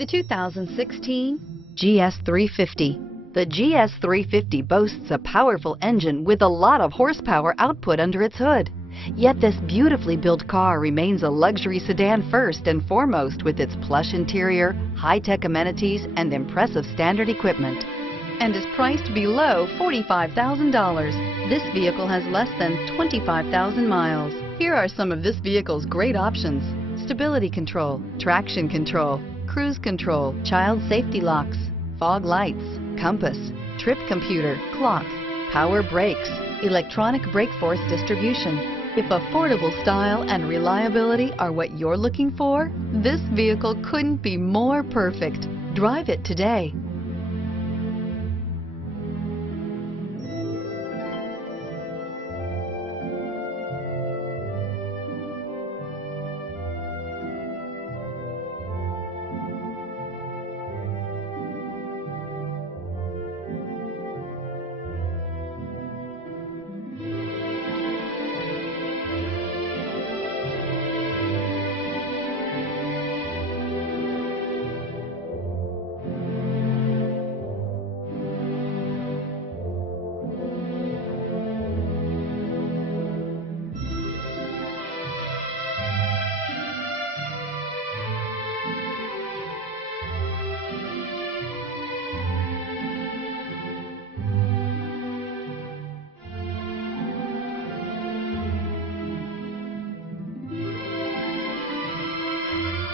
The 2016 GS350. The GS350 boasts a powerful engine with a lot of horsepower output under its hood. Yet this beautifully built car remains a luxury sedan first and foremost with its plush interior, high-tech amenities, and impressive standard equipment, and is priced below $45,000. This vehicle has less than 25,000 miles. Here are some of this vehicle's great options: stability control, traction control, cruise control, child safety locks, fog lights, compass, trip computer, clock, power brakes, electronic brake force distribution. If affordable style and reliability are what you're looking for, this vehicle couldn't be more perfect. Drive it today.